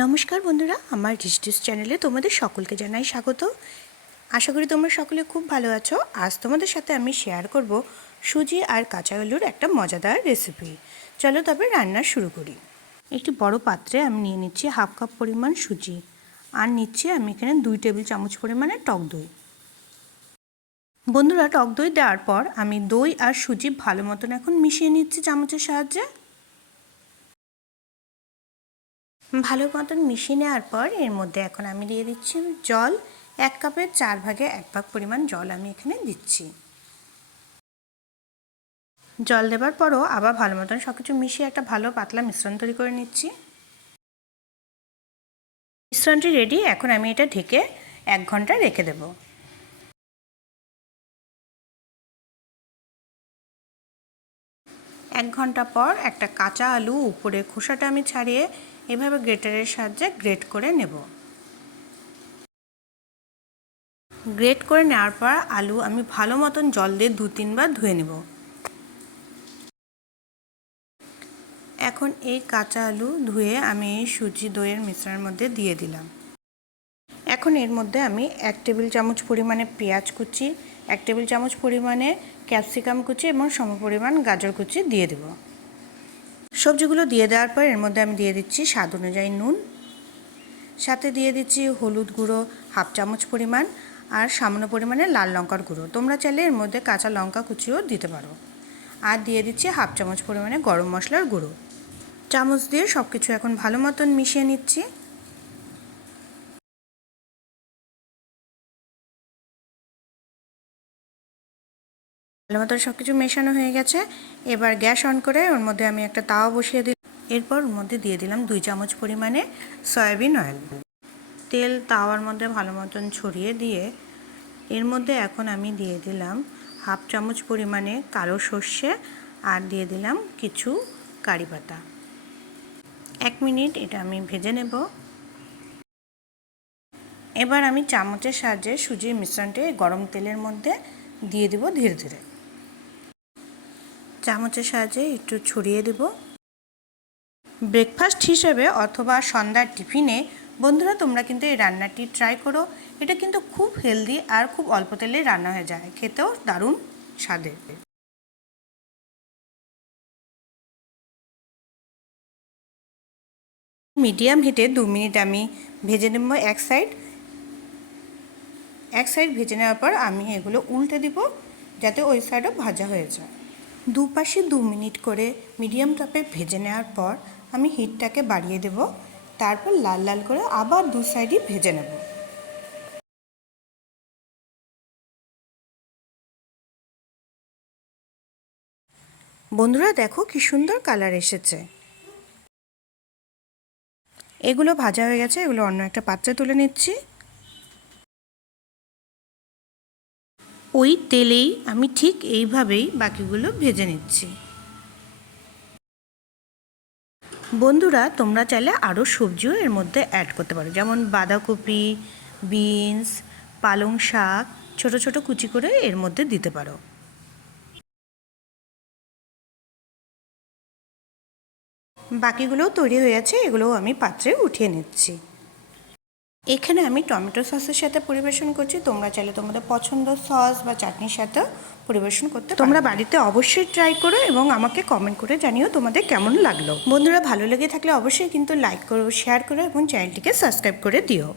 নমস্কার বন্ধুরা, আমার RitzTipz চ্যানেলে তোমাদের সকলকে জানাই স্বাগত। আশা করি তোমরা সকলে খুব ভালো আছো। আজ তোমাদের সাথে আমি শেয়ার করব সুজি আর কাঁচা আলুর একটা মজাদার রেসিপি। চলো তবে রান্না শুরু করি। একটি বড় পাত্রে আমি নিয়ে নিচ্ছি হাফ কাপ পরিমাণ সুজি, আর নিচ্ছি আমি এখানে 2 টেবিল চামচ পরিমাণে টক দই। বন্ধুরা, টক দই দেওয়ার পর আমি দই আর সুজি ভালো মতন এখন মিশিয়ে নিচ্ছি চামচের সাহায্যে। ভালো মতন মিশিয়ে নেওয়ার পর এর মধ্যে এখন আমি দিয়ে দিচ্ছি জল। 1 কাপের 4 ভাগে 1 ভাগ পরিমাণ জল আমি এখানে দিচ্ছি। জল দেওয়ার পরও আবার ভালো মতন সব কিছু মিশিয়ে একটা ভালো পাতলা মিশ্রণ তৈরি করে নিচ্ছি। মিশ্রণটি রেডি। এখন আমি এটা ঢেকে 1 ঘন্টা রেখে দেব। এক ঘন্টা পর একটা কাঁচা আলু উপরে খোসাটা আমি ছাড়িয়ে এভাবে গ্রেটারের সাহায্যে গ্রেট করে নেব। গ্রেট করে নেওয়ার পর আলু আমি ভালো মতন জল দিয়ে 2-3 বার ধুয়ে নেব। এখন এই কাঁচা আলু ধুয়ে আমি সুজি দইয়ের মিশ্রণের মধ্যে দিয়ে দিলাম। এখন এর মধ্যে আমি 1 টেবিল চামচ পরিমাণে পেঁয়াজ কুচি, 1 টেবিল চামচ পরিমাণে ক্যাপসিকাম কুচি এবং সমপরিমাণ গাজর কুচি দিয়ে দেব। সবজিগুলো দিয়ে দেওয়ার পর এর মধ্যে আমি দিয়ে দিচ্ছি স্বাদ অনুযায়ী নুন, সাথে দিয়ে দিচ্ছি হলুদ গুঁড়ো হাফ চামচ পরিমাণ, আর সামান্য পরিমাণে লাল লঙ্কার গুঁড়ো। তোমরা চাইলে এর মধ্যে কাঁচা লঙ্কা কুচিও দিতে পারো। আর দিয়ে দিচ্ছি হাফ চামচ পরিমাণে গরম মশলার গুঁড়ো। চামচ দিয়ে সব কিছু এখন ভালো মতন মিশিয়ে নিচ্ছি। ভালো মতন সব কিছু মেশানো হয়ে গেছে। এবার গ্যাস অন করে ওর মধ্যে আমি একটা তাওয়া বসিয়ে দিই। এরপর ওর মধ্যে দিয়ে দিলাম 2 চামচ পরিমাণে সয়াবিন অয়েল। তেল তাওয়ার মধ্যে ভালো মতন ছড়িয়ে দিয়ে এর মধ্যে এখন আমি দিয়ে দিলাম হাফ চামচ পরিমাণে কালো সর্ষে, আর দিয়ে দিলাম কিছু কারি পাতা। 1 মিনিট এটা আমি ভেজে নেব। এবার আমি চামচের সাহায্যে সুজির মিশ্রণটি গরম তেলের মধ্যে দিয়ে দেব ধীরে ধীরে। চামচের সাহায্যে একটু ছড়িয়ে দেব। ব্রেকফাস্ট হিসেবে অথবা সন্ধ্যার টিফিনে বন্ধুরা তোমরা কিন্তু এই রান্নাটি ট্রাই করো। এটা কিন্তু খুব হেলদি আর খুব অল্প তেলে রান্না হয়ে যায়, খেতেও দারুণ স্বাদের। মিডিয়াম হিটে 2 মিনিট আমি ভেজে নেব এক সাইড ভেজে নেওয়ার পর আমি এগুলো উল্টে দিব যাতে ওই সাইডও ভাজা হয়ে যায়। দুপাশে 2 মিনিট করে মিডিয়াম তাপে ভেজে নেওয়ার পর আমি হিটটাকে বাড়িয়ে দেব। তারপর লাল লাল করে আবার 2 সাইডই ভেজে নেব। বন্ধুরা দেখো কি সুন্দর কালার এসেছে। এগুলো ভাজা হয়ে গেছে, এগুলো অন্য একটা পাত্রে তুলে নিচ্ছি। ওই তেলেই আমি ঠিক এইভাবেই বাকিগুলো ভেজে নিচ্ছি। বন্ধুরা তোমরা চাইলে আরও সবজিও এর মধ্যে অ্যাড করতে পারো, যেমন বাঁধাকপি, বিনস, পালং শাক ছোট ছোট কুচি করে এর মধ্যে দিতে পারো। বাকিগুলোও তৈরি হয়ে আছে, এগুলোও আমি পাত্রে উঠিয়ে নিচ্ছি। এখানে আমি টমেটো সসের সাথে পরিবেশন করছি। তোমরা চাইলে তোমাদের পছন্দ সস বা চাটনির সাথে পরিবেশন করতে পারো। তোমরা বাড়িতে অবশ্যই ট্রাই করো এবং আমাকে কমেন্ট করে জানিও তোমাদের কেমন লাগলো। বন্ধুরা ভালো লেগে থাকলে অবশ্যই কিন্তু লাইক করো, শেয়ার করো এবং চ্যানেলটিকে সাবস্ক্রাইব করে দিও।